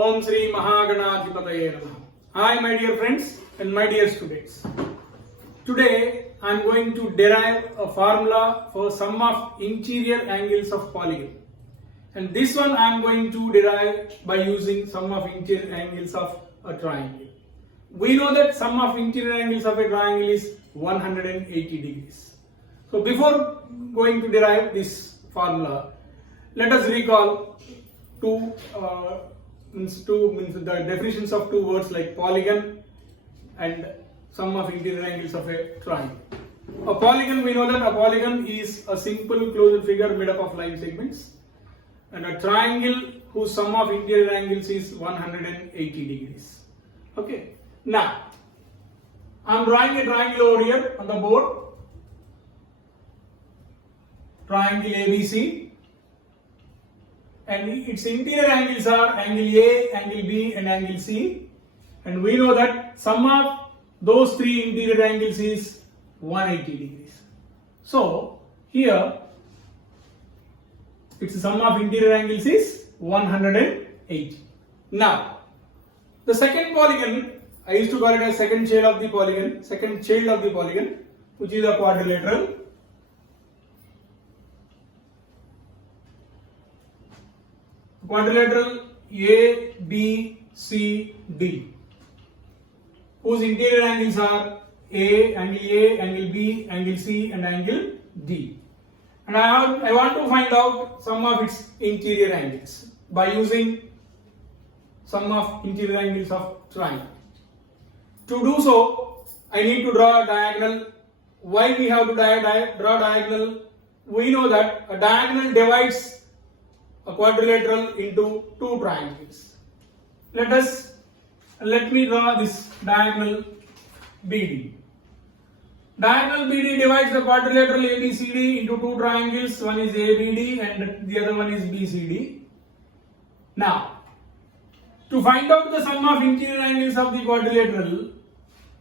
Om Sri Mahaganadhipataye Namaha. Hi my dear friends and my dear students. Today I am going to derive a formula for sum of interior angles of polygon. And this one I am going to derive by using sum of interior angles of a triangle. We know that sum of interior angles of a triangle is 180 degrees. So before going to derive this formula, let us recall the definitions of two words like polygon and sum of interior angles of a triangle. A polygon, we know that a polygon is a simple closed figure made up of line segments, and a triangle whose sum of interior angles is 180 degrees. Okay. Now, I am drawing a triangle over here on the board. Triangle ABC. And its interior angles are angle A, angle B and angle C. And we know that sum of those three interior angles is 180 degrees. So, here its sum of interior angles is 180. Now, the second polygon, I used to call it as second child of the polygon, which is a quadrilateral. Quadrilateral A, B, C, D, whose interior angles are A, angle B, angle C and angle D. And I want to find out sum of its interior angles by using sum of interior angles of triangle. To do so, I need to draw a diagonal. Why we have to draw diagonal? We know that a diagonal divides a quadrilateral into two triangles. Let me draw this diagonal BD. Diagonal BD divides the quadrilateral ABCD into two triangles. One is ABD and the other one is BCD. Now, to find out the sum of interior angles of the quadrilateral,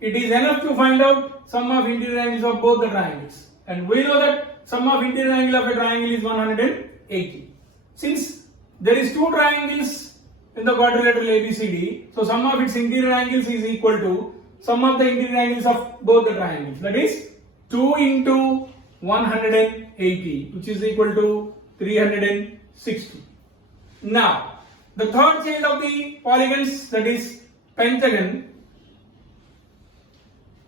it is enough to find out sum of interior angles of both the triangles. And we know that sum of interior angle of a triangle is 180. Since there is two triangles in the quadrilateral ABCD, so sum of its interior angles is equal to sum of the interior angles of both the triangles. That is 2 into 180, which is equal to 360. Now, the third child of the polygons, that is pentagon,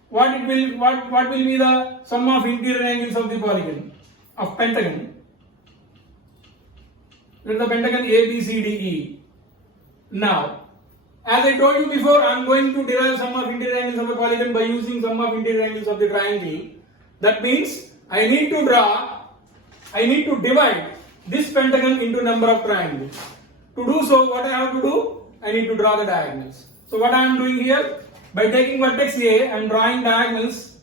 what will be the sum of interior angles of the polygon of pentagon? Let the pentagon ABCDE. Now, as I told you before, I am going to derive sum of interior angles of a polygon by using sum of interior angles of the triangle. That means I need to divide this pentagon into number of triangles. To do so, what I have to do? I need to draw the diagonals. So what I am doing here? By taking vertex A, I am drawing diagonals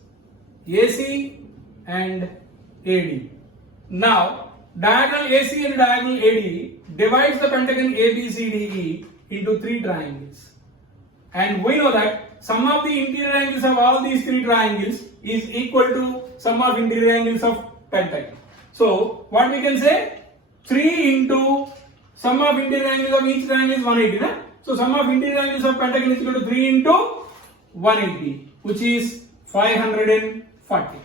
AC and AD. Now, diagonal AC and diagonal AD divides the pentagon ABCDE into three triangles. And we know that sum of the interior angles of all these three triangles is equal to sum of interior angles of pentagon. So, what we can say? 3 into sum of interior angles of each triangle is 180. Na? So, sum of interior angles of pentagon is equal to 3 into 180, which is 540.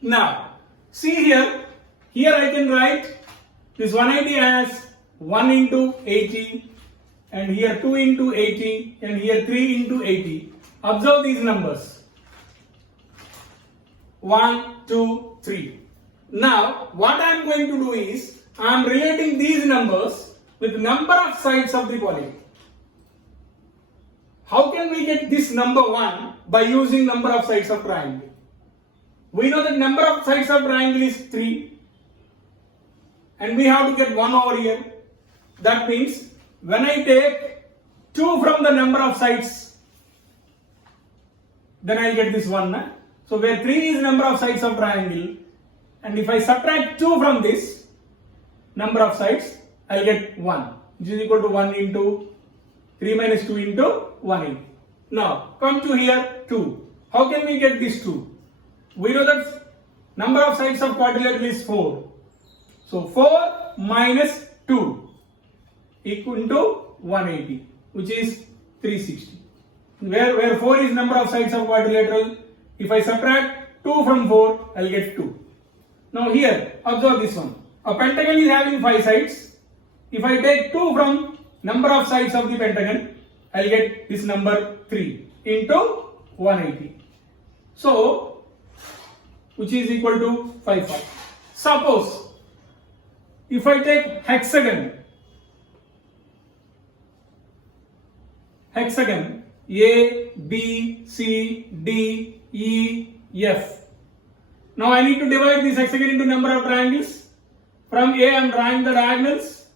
Now, see here. Here I can write this 180 as 1 into 80 and here 2 into 80 and here 3 into 80. Observe these numbers. 1, 2, 3. Now what I am going to do is I am relating these numbers with number of sides of the polygon. How can we get this number 1 by using number of sides of triangle? We know that number of sides of triangle is 3. And we have to get 1 over here. That means when I take 2 from the number of sides, then I will get this 1. Na? So where 3 is number of sides of triangle, and if I subtract 2 from this number of sides, I will get 1, which is equal to 1 into 3 minus 2 into 180. Now come to here 2. How can we get this 2? We know that number of sides of quadrilateral is 4. So 4 minus 2. equal into 180, which is 360. Where 4 is number of sides of quadrilateral. If I subtract 2 from 4, I'll get 2. Now here, observe this one. A pentagon is having 5 sides. If I take 2 from number of sides of the pentagon, I'll get this number 3 into 180. So, which is equal to 5, 5. Suppose, if I take hexagon A, B, C, D, E, F. Now I need to divide this hexagon into number of triangles. From A I am drawing the diagonals.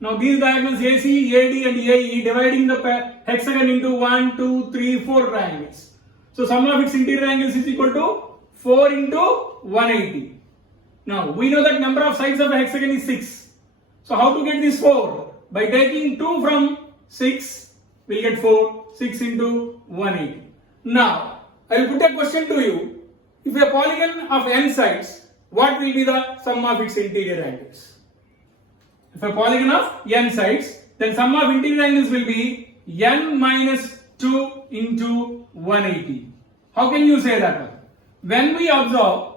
Now these diagonals AC, AD and AE, dividing the hexagon into 1, 2, 3, 4 triangles. So sum of its interior angles is equal to 4 into 180. Now we know that number of sides of a hexagon is 6. So how to get this 4? By taking 2 from 6, we'll get 4, 6 into 180. Now, I will put a question to you. If a polygon of n sides, what will be the sum of its interior angles? If a polygon of n sides, then sum of interior angles will be n minus 2 into 180. How can you say that? When we observe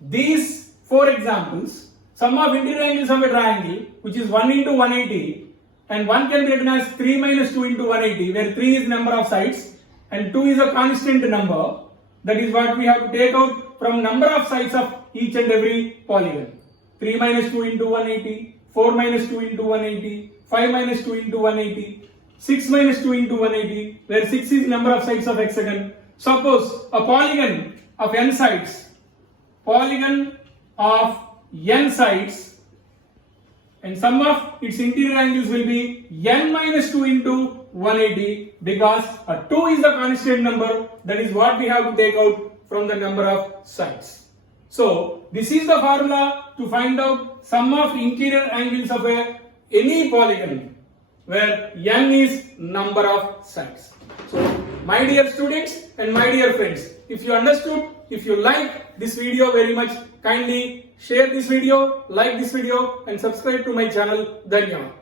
these 4 examples, sum of interior angles of a triangle, which is 1 into 180, and 1 can be written as 3 minus 2 into 180, where 3 is number of sides and 2 is a constant number. That is what we have to take out from number of sides of each and every polygon. 3 minus 2 into 180, 4 minus 2 into 180, 5 minus 2 into 180, 6 minus 2 into 180, where 6 is number of sides of hexagon. Suppose a polygon of n sides, and sum of its interior angles will be n minus 2 into 180, because 2 is the constant number. That is what we have to take out from the number of sides. So this is the formula to find out sum of interior angles of any polygon where n is number of sides. So my dear students and my dear friends, if you understood, if you like this video very much, kindly share this video, like this video and subscribe to my channel. Dhanyavad.